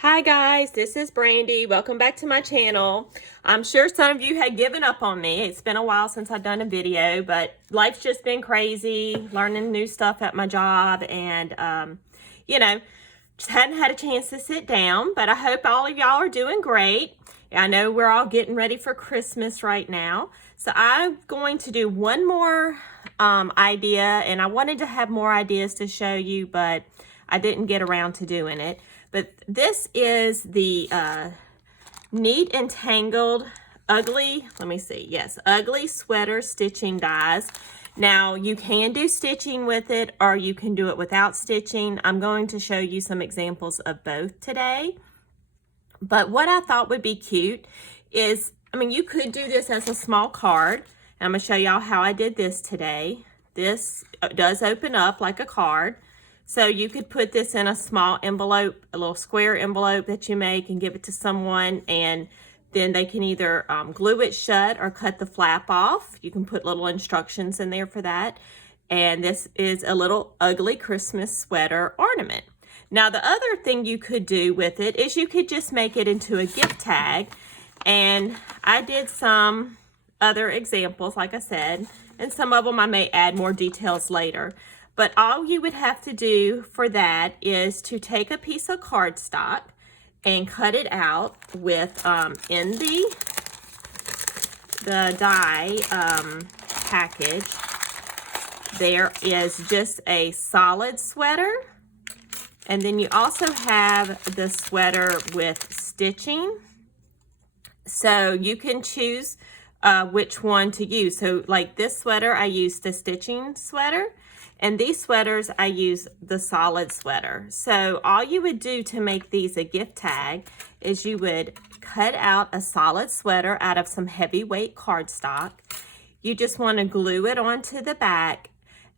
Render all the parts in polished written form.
Hi guys, this is Brandy. Welcome back to my channel. I'm sure some of you had given up on me. It's been a while since I've done a video, but life's just been crazy, learning new stuff at my job, and just hadn't had a chance to sit down. But I hope all of y'all are doing great. I know we're all getting ready for Christmas right now. So I'm going to do one more idea, and I wanted to have more ideas to show you, but I didn't get around to doing it. But this is the Neat and Tangled Ugly Sweater Stitching Dies. Now, you can do stitching with it, or you can do it without stitching. I'm going to show you some examples of both today. But what I thought would be cute is, you could do this as a small card. I'm going to show y'all how I did this today. This does open up like a card. So you could put this in a small envelope, a little square envelope that you make, and give it to someone, and then they can either glue it shut or cut the flap off. You can put little instructions in there for that. And this is a little ugly Christmas sweater ornament. Now, the other thing you could do with it is you could just make it into a gift tag. And I did some other examples, like I said, and some of them I may add more details later. But all you would have to do for that is to take a piece of cardstock and cut it out with, in the die package, there is just a solid sweater. And then you also have the sweater with stitching. So you can choose which one to use. So like this sweater, I used the stitching sweater. And these sweaters, I use the solid sweater. So all you would do to make these a gift tag is you would cut out a solid sweater out of some heavyweight cardstock. You just want to glue it onto the back.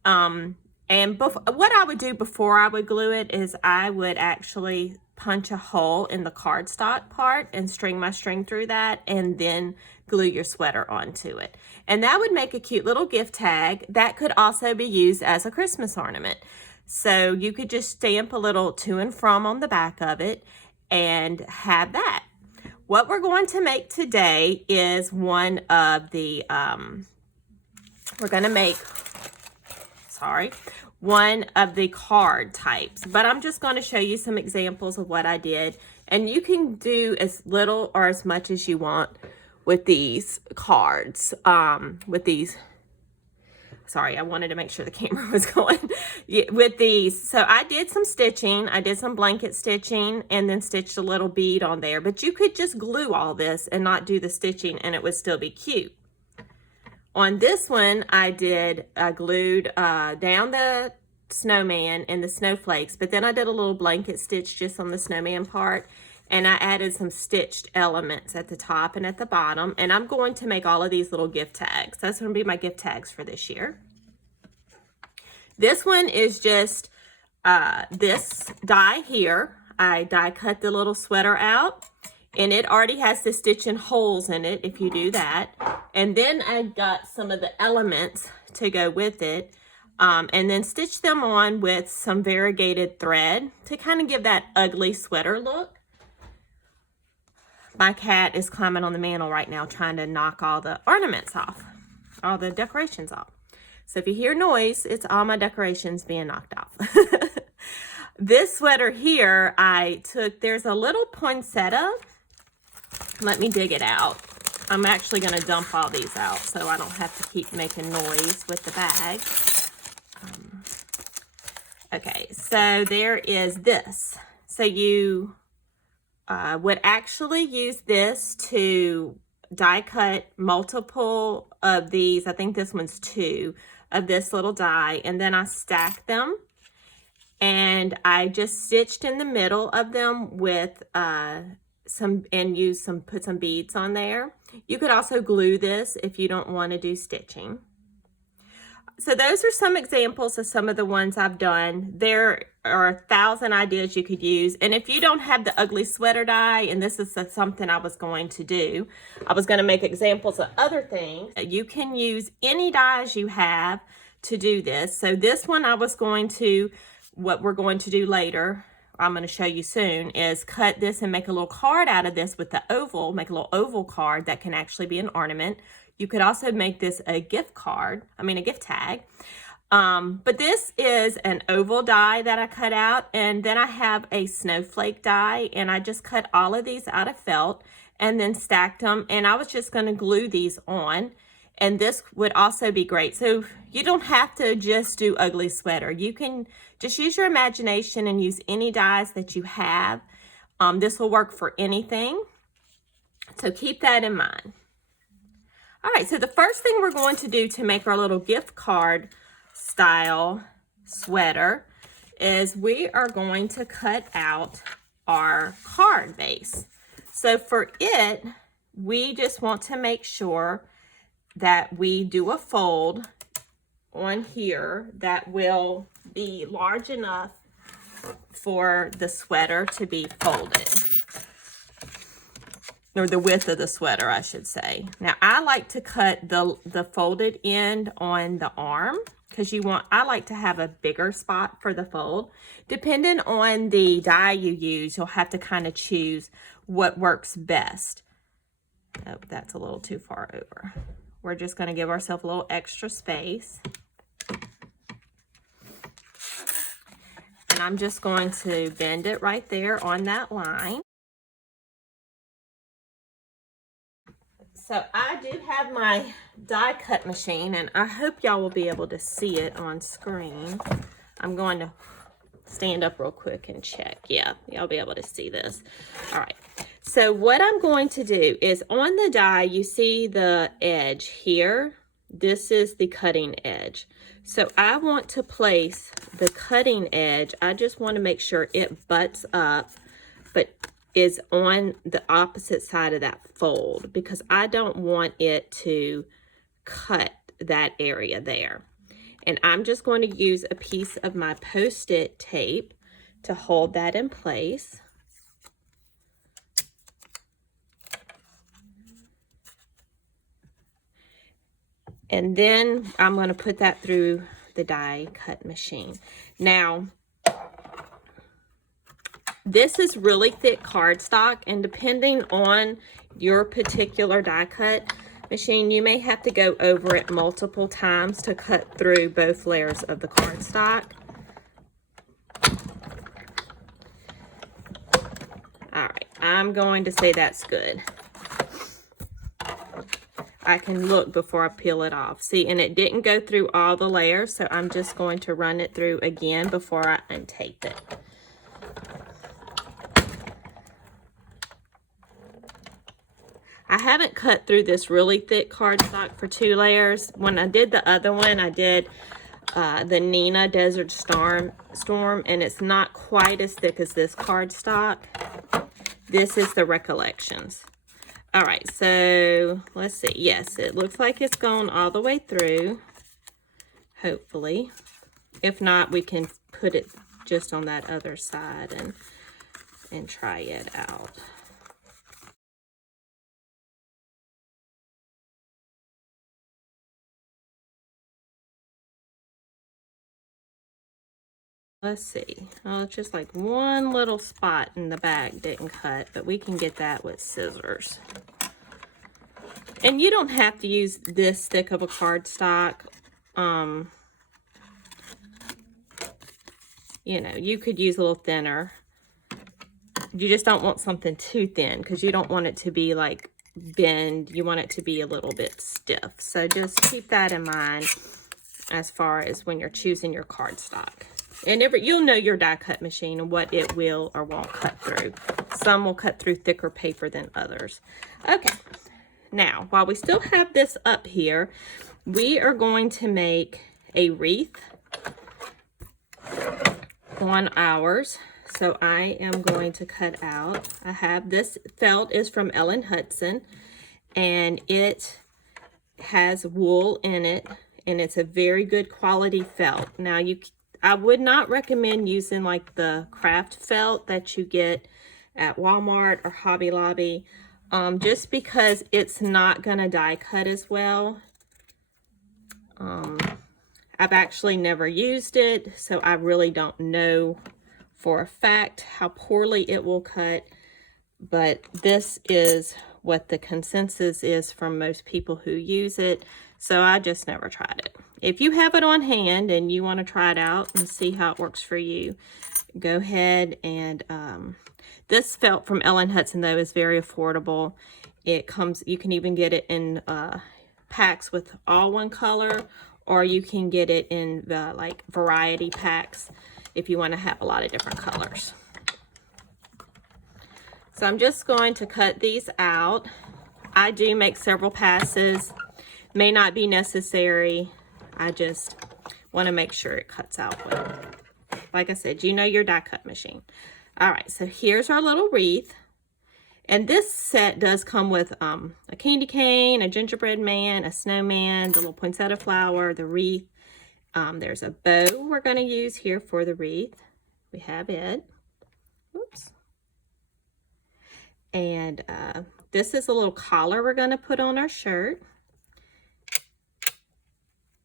What I would do before I would glue it is I would actually punch a hole in the cardstock part and string my string through that, and then glue your sweater onto it. And that would make a cute little gift tag that could also be used as a Christmas ornament. So you could just stamp a little to and from on the back of it and have that. What we're going to make today is one of the, one of the card types, but I'm just going to show you some examples of what I did, and you can do as little or as much as you want with these cards. I wanted to make sure the camera was going. With these, so I did some stitching. I did some blanket stitching and then stitched a little bead on there, but you could just glue all this and not do the stitching and it would still be cute. On this one, I glued down the snowman and the snowflakes, but then I did a little blanket stitch just on the snowman part, and I added some stitched elements at the top and at the bottom, and I'm going to make all of these little gift tags. That's going to be my gift tags for this year. This one is just this die here. I die cut the little sweater out, and it already has the stitching holes in it if you do that. And then I got some of the elements to go with it, and then stitch them on with some variegated thread to kind of give that ugly sweater look. My cat is climbing on the mantle right now trying to knock all the ornaments off, all the decorations off. So if you hear noise, it's all my decorations being knocked off. This sweater here, there's a little poinsettia. Let me dig it out. I'm actually going to dump all these out so I don't have to keep making noise with the bag. Okay, so there is this. So you would actually use this to die cut multiple of these. I think this one's 2 of this little die, and then I stacked them, and I just stitched in the middle of them with put some beads on there. You could also glue this if you don't want to do stitching. So those are some examples of some of the ones I've done. There are 1,000 ideas you could use. And if you don't have the ugly sweater die, and this is something I was going to do, I was going to make examples of other things. You can use any dies you have to do this. So this one what we're going to do later, I'm going to show you soon, is cut this and make a little card out of this with the oval, make a little oval card that can actually be an ornament. You could also make this a gift card, a gift tag. But this is an oval die that I cut out, and then I have a snowflake die, and I just cut all of these out of felt and then stacked them, and I was just going to glue these on, and this would also be great. So you don't have to just do ugly sweater. You can just use your imagination and use any dies that you have. This will work for anything, so keep that in mind. All right, so the first thing we're going to do to make our little gift card style sweater is we are going to cut out our card base. So for it, we just want to make sure that we do a fold on here that will be large enough for the sweater to be folded, or the width of the sweater, I should say. Now I like to cut the folded end on the arm, because I like to have a bigger spot for the fold. Depending on the die you use, you'll have to kind of choose what works best. Oh, that's a little too far over. We're just going to give ourselves a little extra space. And I'm just going to bend it right there on that line. So I do have my die cut machine, and I hope y'all will be able to see it on screen. I'm going to stand up real quick and check. Yeah, y'all be able to see this. All right. So what I'm going to do is, on the die, you see the edge here. This is the cutting edge. So I want to place the cutting edge. I just want to make sure it butts up, but is on the opposite side of that fold, because I don't want it to cut that area there. And I'm just going to use a piece of my Post-it tape to hold that in place. And then I'm going to put that through the die cut machine. Now, this is really thick cardstock, and depending on your particular die cut machine, you may have to go over it multiple times to cut through both layers of the cardstock. All right, I'm going to say that's good. I can look before I peel it off. See, and it didn't go through all the layers, so I'm just going to run it through again before I untape it. I haven't cut through this really thick cardstock for 2 layers. When I did the other one, I did the Nina Desert Storm, and it's not quite as thick as this cardstock. This is the Recollections. All right, so let's see. Yes, it looks like it's gone all the way through, hopefully. If not, we can put it just on that other side and try it out. Let's see. Oh, it's just like one little spot in the back didn't cut, but we can get that with scissors. And you don't have to use this thick of a cardstock. You know, you could use a little thinner. You just don't want something too thin, because you don't want it to be like bend. You want it to be a little bit stiff. So just keep that in mind as far as when you're choosing your cardstock. And you'll know your die cut machine and what it will or won't cut through. Some will cut through thicker paper than others. Okay, now while we still have this up here, we are going to make a wreath on ours. So I am going to cut out, I have this felt is from Ellen Hudson, and it has wool in it, and it's a very good quality felt. Now I would not recommend using like the craft felt that you get at Walmart or Hobby Lobby, just because it's not gonna die cut as well. I've actually never used it, so I really don't know for a fact how poorly it will cut, but this is what the consensus is from most people who use it. So I just never tried it. If you have it on hand and you want to try it out and see how it works for you, go ahead. And this felt from Ellen Hudson, though, is very affordable. It comes, you can even get it in packs with all one color, or you can get it in the like variety packs if you want to have a lot of different colors. So I'm just going to cut these out. I do make several passes. May not be necessary. I just want to make sure it cuts out well. Like I said, you know your die cut machine. All right, so here's our little wreath. And this set does come with a candy cane, a gingerbread man, a snowman, the little poinsettia flower, the wreath. There's a bow we're going to use here for the wreath. We have it. Whoops. And this is a little collar we're going to put on our shirt.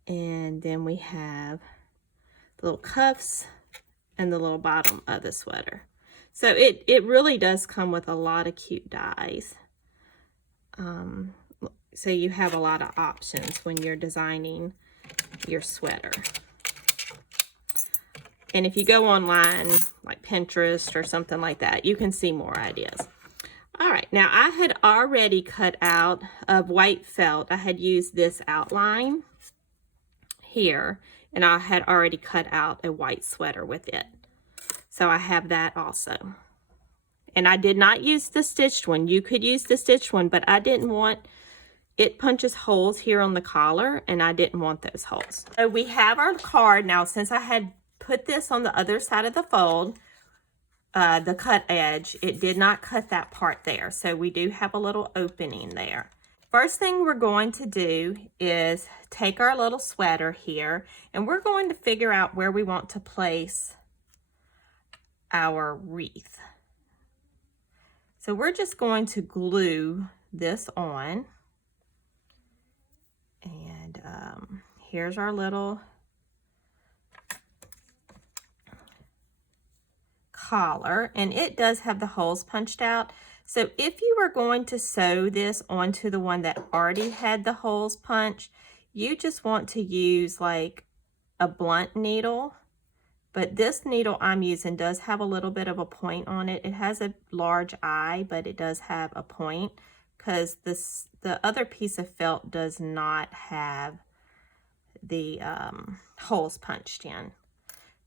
And then we have the little cuffs and the little bottom of the sweater. So it really does come with a lot of cute dies. So you have a lot of options when you're designing your sweater. And if you go online, like Pinterest or something like that, you can see more ideas. All right, now I had already cut out of white felt. I had used this outline here, and I had already cut out a white sweater with it. So I have that also. And I did not use the stitched one. You could use the stitched one, but I didn't want, it punches holes here on the collar, and I didn't want those holes. So we have our card now. Since I had put this on the other side of the fold, the cut edge, it did not cut that part there. So we do have a little opening there. First thing we're going to do is take our little sweater here, and we're going to figure out where we want to place our wreath. So we're just going to glue this on. And here's our little collar, and it does have the holes punched out. So if you were going to sew this onto the one that already had the holes punched, you just want to use like a blunt needle. But this needle I'm using does have a little bit of a point on it. It has a large eye, but it does have a point because the other piece of felt does not have the holes punched in.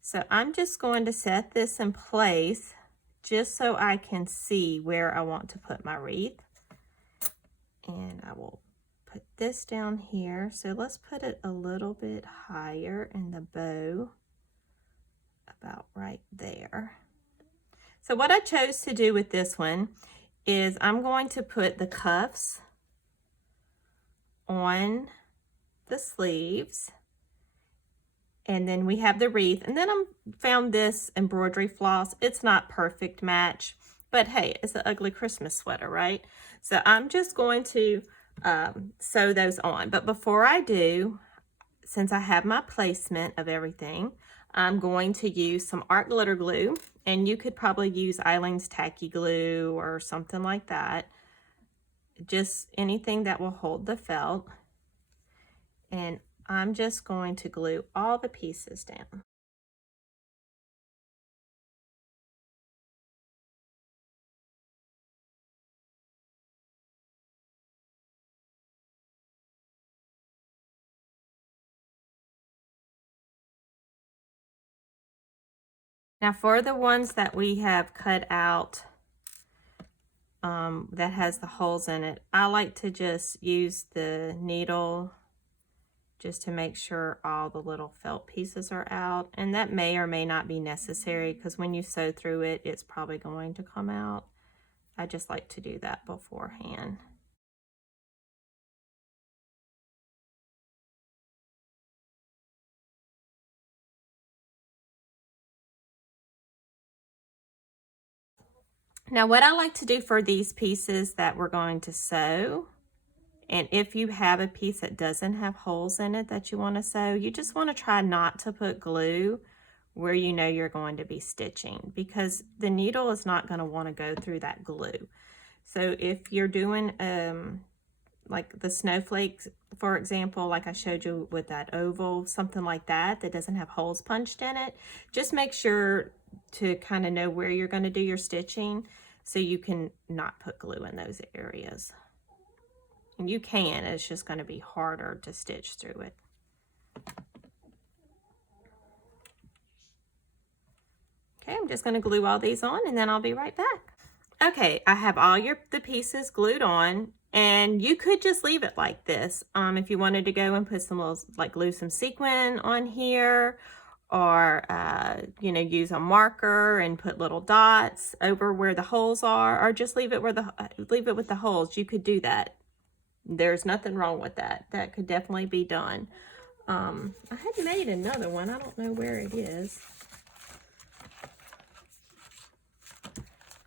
So I'm just going to set this in place just so I can see where I want to put my wreath. And I will put this down here. So let's put it a little bit higher in the bow, about right there. So what I chose to do with this one is I'm going to put the cuffs on the sleeves, and then we have the wreath, and then I found this embroidery floss. It's not perfect match, but hey, it's an ugly Christmas sweater, right? So I'm just going to sew those on. But before I do, since I have my placement of everything, I'm going to use some art glitter glue, and you could probably use Eileen's tacky glue or something like that. Just anything that will hold the felt. And I'm just going to glue all the pieces down. Now for the ones that we have cut out that has the holes in it, I like to just use the needle just to make sure all the little felt pieces are out. And that may or may not be necessary because when you sew through it, it's probably going to come out. I just like to do that beforehand. Now what I like to do for these pieces that we're going to sew, and if you have a piece that doesn't have holes in it that you want to sew, you just want to try not to put glue where you know you're going to be stitching, because the needle is not going to want to go through that glue. So if you're doing like the snowflakes, for example, like I showed you with that oval, something like that, that doesn't have holes punched in it, just make sure to kind of know where you're going to do your stitching so you can not put glue in those areas. And you can, it's just going to be harder to stitch through it. Okay, I'm just going to glue all these on and then I'll be right back. Okay, I have all the pieces glued on, and you could just leave it like this. If you wanted to go and put some little, like glue some sequin on here, or you know, use a marker and put little dots over where the holes are, or just leave it with the holes. You could do that. There's nothing wrong with that. That could definitely be done. I had made another one. I don't know where it is.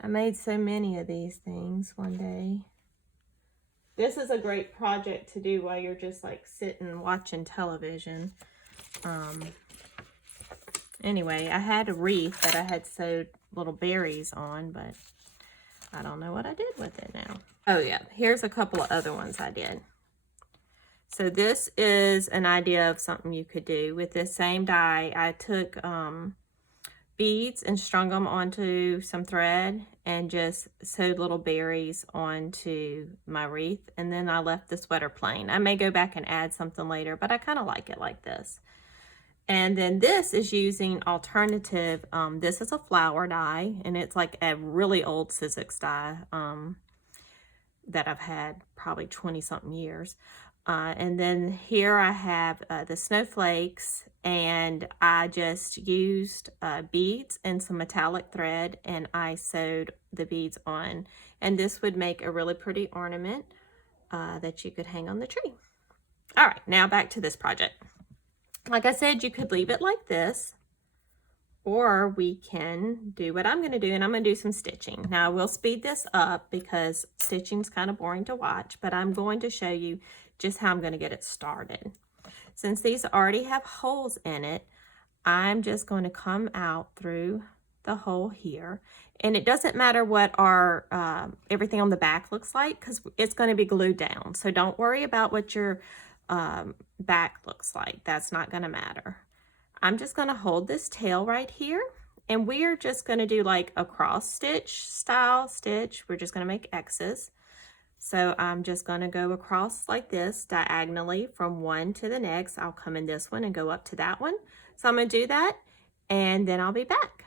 I made so many of these things one day. This is a great project to do while you're just like sitting watching television. Anyway, I had a wreath that I had sewed little berries on, but I don't know what I did with it now. Oh yeah, here's a couple of other ones I did. So this is an idea of something you could do with this same die. I took beads and strung them onto some thread and just sewed little berries onto my wreath, and then I left the sweater plain. I may go back and add something later, but I kind of like it like this. And then this is using alternative, this is a flower die, and it's like a really old Sizzix die that I've had probably 20 something years. And then here I have the snowflakes, and I just used beads and some metallic thread, and I sewed the beads on, and this would make a really pretty ornament that you could hang on the tree. All right, now back to this project. Like I said, you could leave it like this, or we can do what I'm going to do, and I'm going to do some stitching. Now I will speed this up because stitching's kind of boring to watch, but I'm going to show you just how I'm going to get it started. Since these already have holes in it, I'm just going to come out through the hole here, and it doesn't matter what our everything on the back looks like because it's going to be glued down. So don't worry about what your back looks like. That's not going to matter. I'm just going to hold this tail right here, and we are just going to do like a cross stitch style stitch. We're just going to make X's. So I'm just going to go across like this diagonally from one to the next. I'll come in this one and go up to that one. So I'm going to do that, and then I'll be back.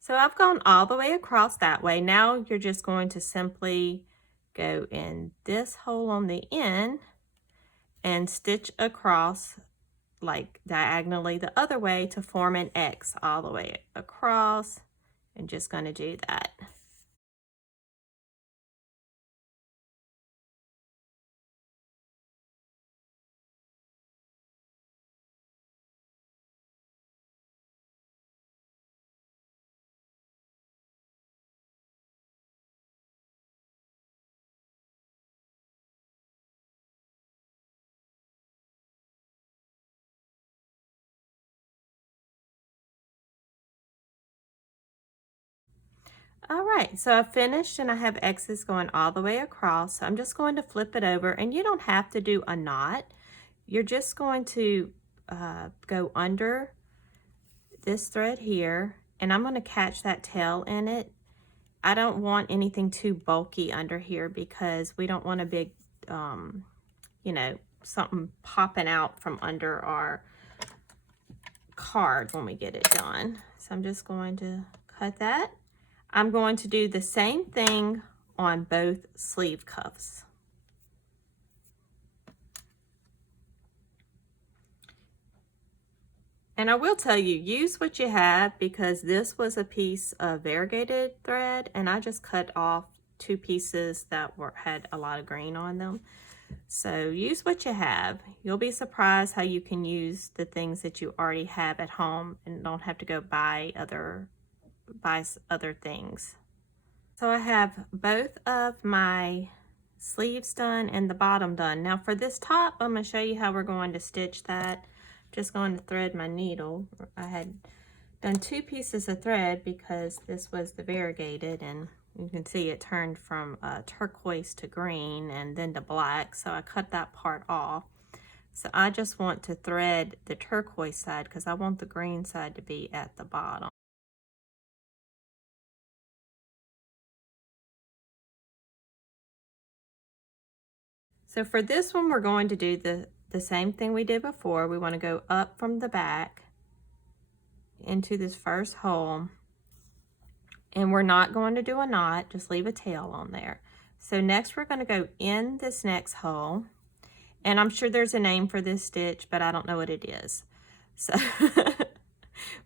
So I've gone all the way across that way. Now you're just going to simply go in this hole on the end and stitch across like diagonally the other way to form an X all the way across, and just going to do that. All right, so I've finished and I have X's going all the way across. So I'm just going to flip it over, and you don't have to do a knot. You're just going to go under this thread here, and I'm going to catch that tail in it. I don't want anything too bulky under here because we don't want a big, you know, something popping out from under our card when we get it done. So I'm just going to cut that. I'm going to do the same thing on both sleeve cuffs. And I will tell you, use what you have, because this was a piece of variegated thread and I just cut off 2 pieces that had a lot of green on them. So use what you have. You'll be surprised how you can use the things that you already have at home and don't have to go buy other things. So I have both of my sleeves done and the bottom done. Now for this top, I'm going to show you how we're going to stitch that. Just going to thread my needle. I had done 2 pieces of thread because this was the variegated, and you can see it turned from turquoise to green and then to black, so I cut that part off. So I just want to thread the turquoise side because I want the green side to be at the bottom. So for this one, we're going to do the same thing we did before. We want to go up from the back into this first hole, and we're not going to do a knot, just leave a tail on there. So next we're going to go in this next hole, and I'm sure there's a name for this stitch, but I don't know what it is. So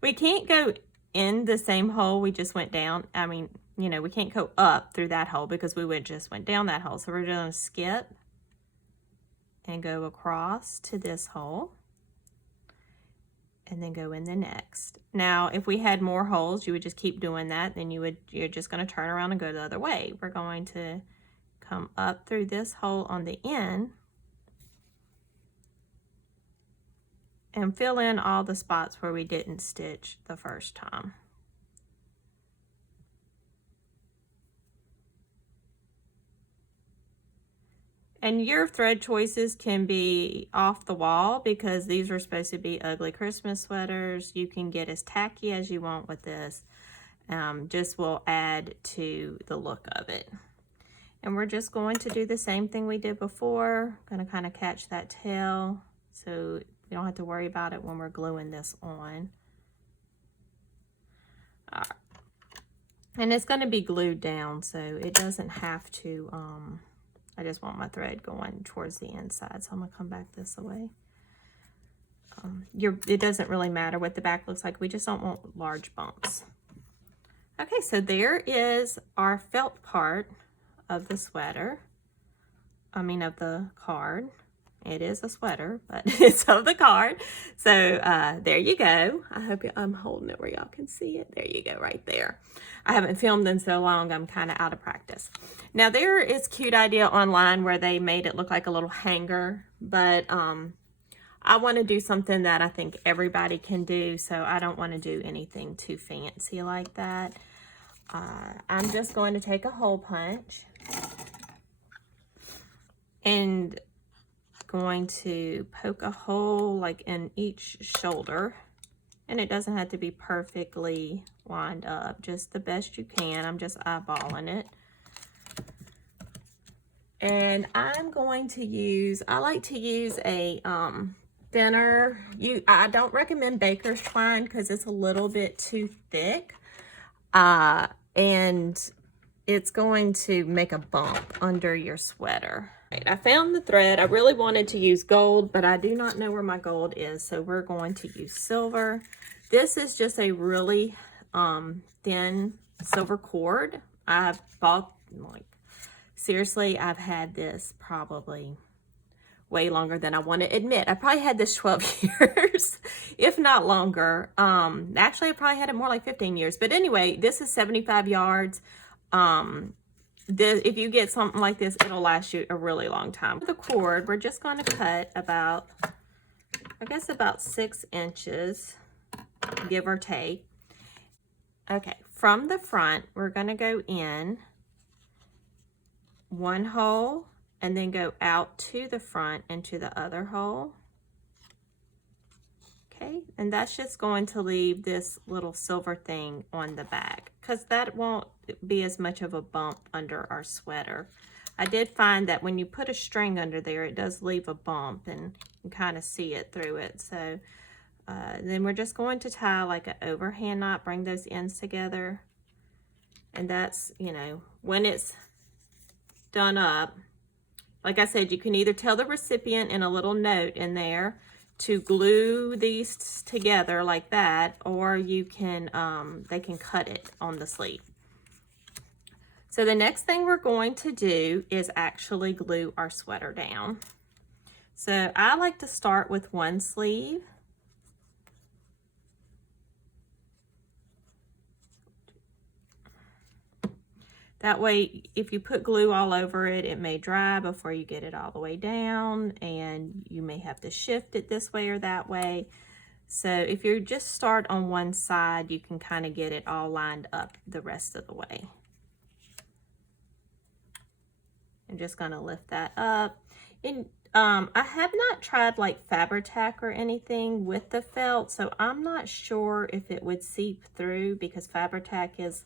we can't go in the same hole we just went down. I mean, you know, we can't go up through that hole because we just went down that hole. So we're going to skip and go across to this hole and then go in the next. Now, if we had more holes, you would just keep doing that. Then you're just going to turn around and go the other way. We're going to come up through this hole on the end and fill in all the spots where we didn't stitch the first time. And your thread choices can be off the wall because these are supposed to be ugly Christmas sweaters. You can get as tacky as you want with this. Just will add to the look of it. And we're just going to do the same thing we did before. Going to kind of catch that tail so we don't have to worry about it when we're gluing this on. All right. And it's going to be glued down, so it doesn't have to... I just want my thread going towards the inside, so I'm going to come back this way. It doesn't really matter what the back looks like. We just don't want large bumps. Okay, so there is our felt part of the sweater. I mean, of the card. It is a sweater, but it's of the card. So there you go. I hope I'm holding it where y'all can see it. There you go, right there. I haven't filmed in so long, I'm kind of out of practice. Now there is a cute idea online where they made it look like a little hanger, but I want to do something that I think everybody can do, so I don't want to do anything too fancy like that. I'm just going to take a hole punch and going to poke a hole like in each shoulder, and it doesn't have to be perfectly lined up, just the best you can. I'm just eyeballing it. And I'm going to use, I like to use a thinner, I don't recommend baker's twine because it's a little bit too thick, and it's going to make a bump under your sweater. Right, I found the thread. I really wanted to use gold, but I do not know where my gold is, so we're going to use silver. This is just a really thin silver cord. I've bought, like, seriously, I've had this probably way longer than I want to admit. I probably had this 12 years, if not longer. Actually, I probably had it more like 15 years. But anyway, this is 75 yards. If you get something like this, it'll last you a really long time. For the cord, we're just going to cut about, I guess about 6 inches, give or take. Okay, from the front, we're going to go in one hole and then go out to the front into the other hole. Okay, and that's just going to leave this little silver thing on the back because that won't be as much of a bump under our sweater. I did find that when you put a string under there, it does leave a bump, and you kind of see it through it. So then we're just going to tie like an overhand knot, bring those ends together. And that's, you know, when it's done up, like I said, you can either tell the recipient in a little note in there to glue these together like that, or you can, they can cut it on the sleeve. So the next thing we're going to do is actually glue our sweater down. So I like to start with one sleeve. That way, if you put glue all over it, it may dry before you get it all the way down, and you may have to shift it this way or that way. So if you just start on one side, you can kind of get it all lined up the rest of the way. I'm just going to lift that up. And I have not tried like Fabri-Tac or anything with the felt, so I'm not sure if it would seep through, because Fabri-Tac is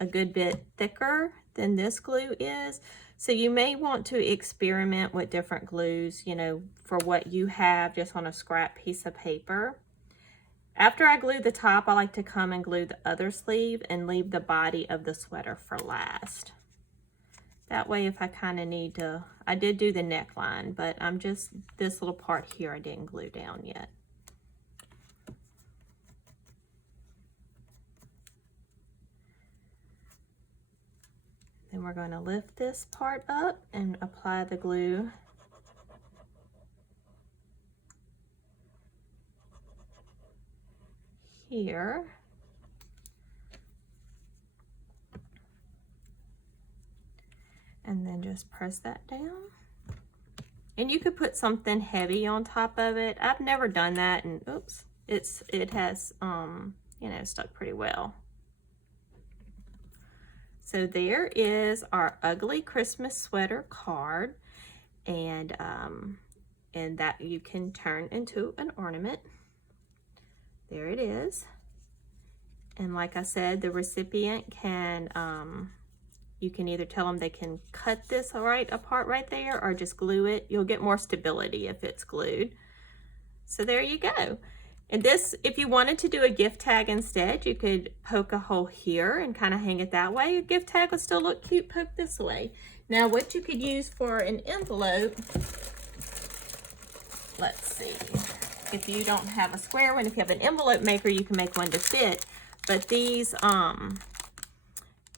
a good bit thicker than this glue is. So you may want to experiment with different glues, you know, for what you have just on a scrap piece of paper. After I glue the top, I like to come and glue the other sleeve and leave the body of the sweater for last. That way, if I kind of need to, I did do the neckline, but I'm just, this little part here I didn't glue down yet. Then we're going to lift this part up and apply the glue. Here. And then just press that down. And you could put something heavy on top of it. I've never done that, and oops, it has you know, stuck pretty well. So there is our ugly Christmas sweater card, and that you can turn into an ornament. There it is. And like I said, the recipient can you can either tell them they can cut this apart right there, or just glue it. You'll get more stability if it's glued. So there you go. And this, if you wanted to do a gift tag instead, you could poke a hole here and kind of hang it that way. Your gift tag would still look cute poked this way. Now what you could use for an envelope, let's see. If you don't have a square one, if you have an envelope maker, you can make one to fit. But these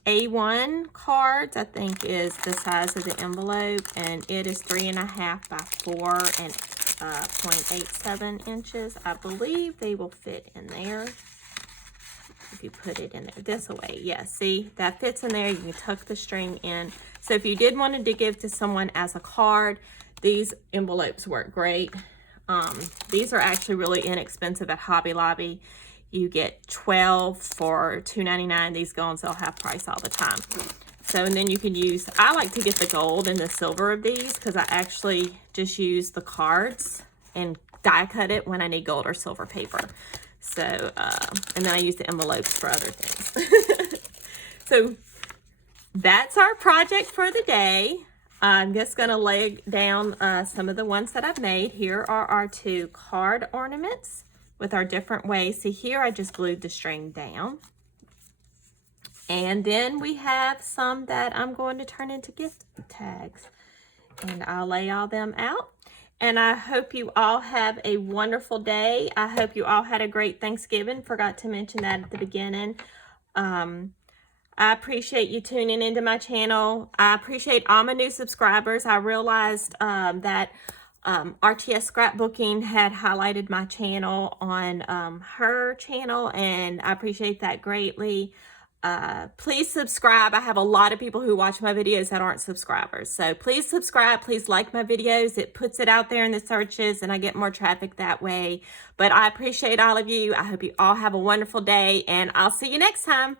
A1 cards, I think, is the size of the envelope, and it is 3.5 by 4 and 0.87 inches. I believe they will fit in there if you put it in there this way. Yeah, see, that fits in there. You can tuck the string in. So if you did want to give to someone as a card, these envelopes work great. These are actually really inexpensive at Hobby Lobby. You get 12 for $2.99. These go on sale half price all the time. So, and then you can use, I like to get the gold and the silver of these, because I actually just use the cards and die cut it when I need gold or silver paper. So, and then I use the envelopes for other things. So that's our project for the day. I'm just going to lay down some of the ones that I've made. Here are our 2 card ornaments with our different ways. See, here I just glued the string down. And then we have some that I'm going to turn into gift tags. And I'll lay all them out. And I hope you all have a wonderful day. I hope you all had a great Thanksgiving. Forgot to mention that at the beginning. I appreciate you tuning into my channel. I appreciate all my new subscribers. I realized that RTS Scrapbooking had highlighted my channel on her channel, and I appreciate that greatly. Please subscribe. I have a lot of people who watch my videos that aren't subscribers. So please subscribe. Please like my videos. It puts it out there in the searches, and I get more traffic that way. But I appreciate all of you. I hope you all have a wonderful day, and I'll see you next time.